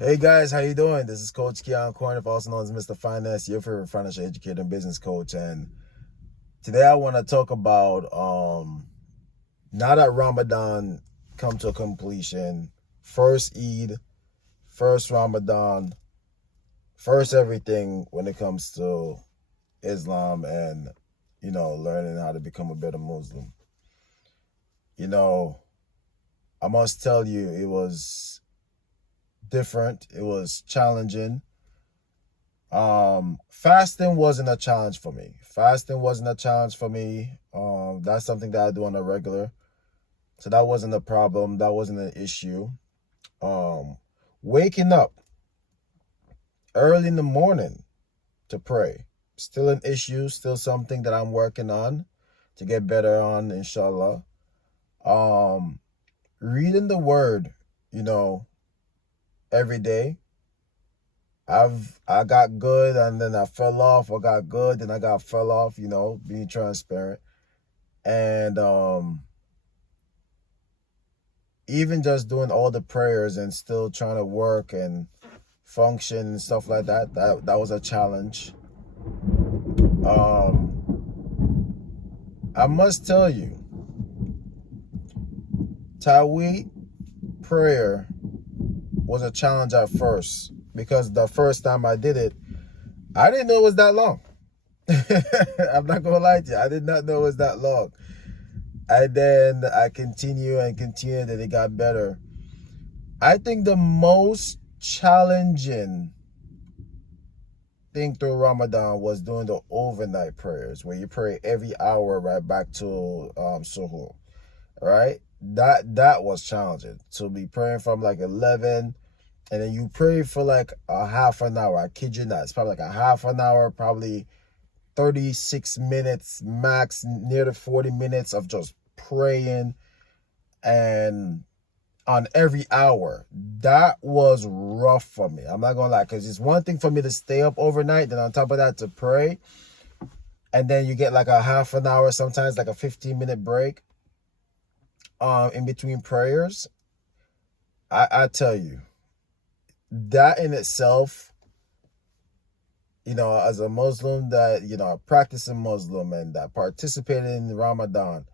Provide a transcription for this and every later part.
Hey guys, how you doing? This is Coach Keon Corniff, also known as Mr. Finance, your favorite financial educator and business coach. And today I want to talk about now that Ramadan come to a completion, first Eid, first Ramadan, first everything when it comes to Islam and learning how to become a better Muslim. You know, I must tell you, it was different. It was challenging. Fasting wasn't a challenge for me. That's something that I do on a regular. So that wasn't a problem. That wasn't an issue. Um, Waking up early in the morning to pray, still an issue, still something that I'm working on to get better on, inshallah. Um, Reading the word, you know, every day. I got good and then I fell off. I got good and I got fell off, being transparent. And even just doing all the prayers and still trying to work and function and stuff like that was a challenge. I must tell you, Tawheed prayer was a challenge at first because the first time I did it, I didn't know it was that long. I'm not gonna lie to you, I did not know it was that long. And then I continued and it got better. I think the most challenging thing through Ramadan was doing the overnight prayers where you pray every hour right back to suhoor, right? That was challenging. To be praying from like 11 and then you pray for like a half an hour. I kid you not. It's probably like a half an hour, probably 36 minutes max, near to 40 minutes of just praying and on every hour. That was rough for me. I'm not gonna lie, because it's one thing for me to stay up overnight, then on top of that to pray, and then you get like a half an hour, sometimes like a 15-minute break in between prayers. I tell you, that in itself, as a Muslim that, a practicing Muslim and that participated in Ramadan,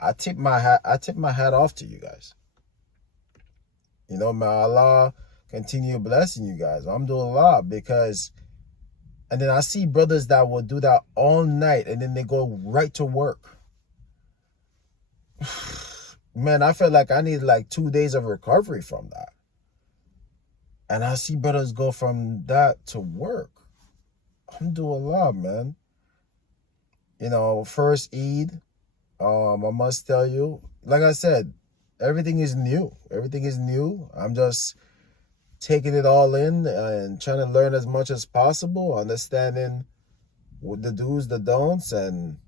I tip my hat off to you guys. May Allah continue blessing you guys. I'm doing a lot because, and then I see brothers that will do that all night and then they go right to work. Man, I felt like I needed like 2 days of recovery from that. And I see brothers go from that to work. I'm doing a lot, man. First Eid, I must tell you, like I said, everything is new. Everything is new. I'm just taking it all in and trying to learn as much as possible, understanding what the do's, the don'ts, and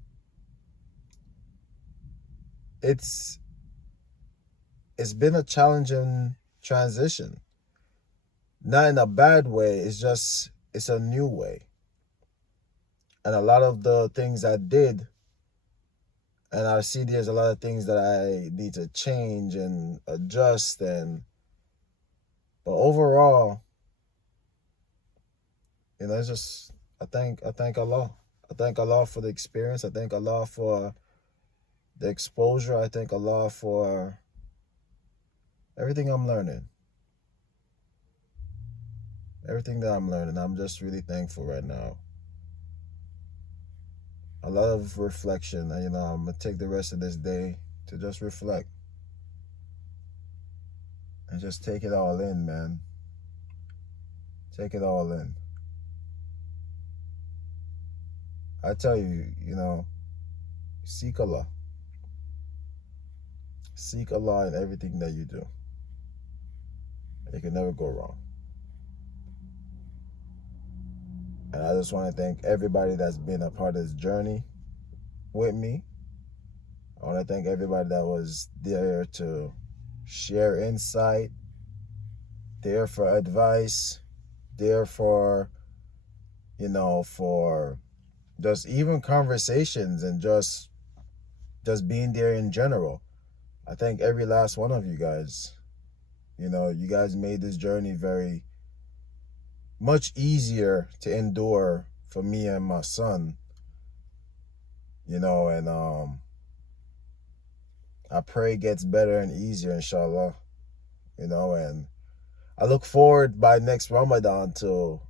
it's been a challenging transition. Not in a bad way, it's a new way. And a lot of the things I did, and I see there's a lot of things that I need to change and adjust, but overall, it's just, I thank Allah. I thank Allah for the experience. I thank Allah for the exposure. I thank Allah for everything I'm learning. Everything that I'm learning, I'm just really thankful right now. A lot of reflection. I'm going to take the rest of this day to just reflect and just take it all in, man. Take it all in. I tell you, seek Allah. Seek Allah in everything that you do. You can never go wrong. And I just want to thank everybody that's been a part of this journey with me. I want to thank everybody that was there to share insight, there for advice, there for, for just even conversations and just being there in general. I thank every last one of you guys. You guys made this journey very much easier to endure for me and my son. And I pray it gets better and easier, inshallah. And I look forward by next Ramadan to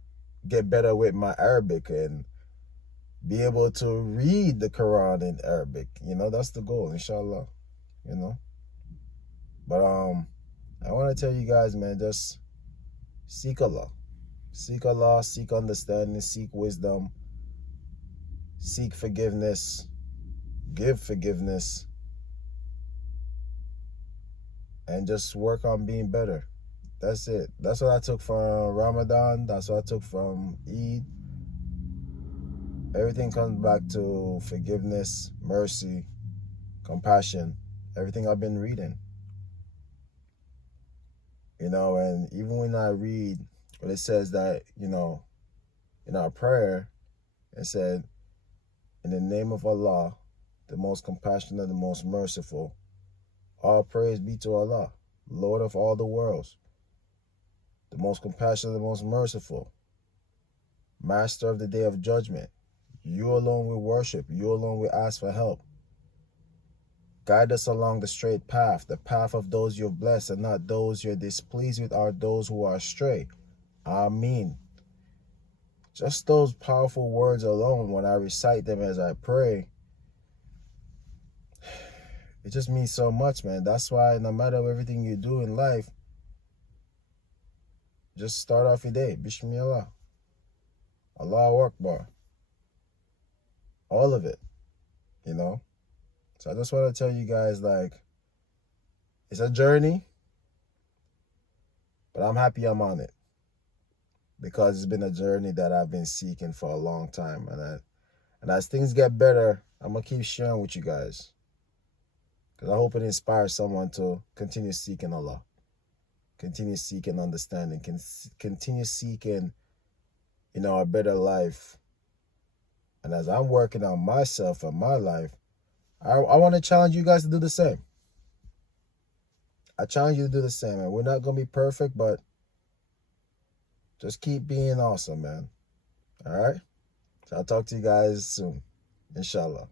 get better with my Arabic and be able to read the Quran in Arabic. That's the goal, inshallah. But I want to tell you guys, man, just seek Allah. Seek Allah, seek understanding, seek wisdom, seek forgiveness, give forgiveness, and just work on being better. That's it. That's what I took from Ramadan. That's what I took from Eid. Everything comes back to forgiveness, mercy, compassion. Everything I've been reading. And even when I read what it says that, in our prayer, it said, in the name of Allah, the most compassionate, the most merciful, all praise be to Allah, Lord of all the worlds, the most compassionate, the most merciful, Master of the day of judgment. You alone we worship. You alone we ask for help. Guide us along the straight path, the path of those you've blessed, and not those you're displeased with are those who are astray. Ameen. Just those powerful words alone, when I recite them as I pray, it just means so much, man. That's why no matter everything you do in life, just start off your day. Bismillah. Allahu Akbar. All of it, So I just want to tell you guys, it's a journey, but I'm happy I'm on it because it's been a journey that I've been seeking for a long time. And as things get better, I'm going to keep sharing with you guys because I hope it inspires someone to continue seeking Allah, continue seeking understanding, continue seeking, a better life. And as I'm working on myself and my life, I want to challenge you guys to do the same. I challenge you to do the same, and we're not going to be perfect, but just keep being awesome, man. All right? So I'll talk to you guys soon, inshallah.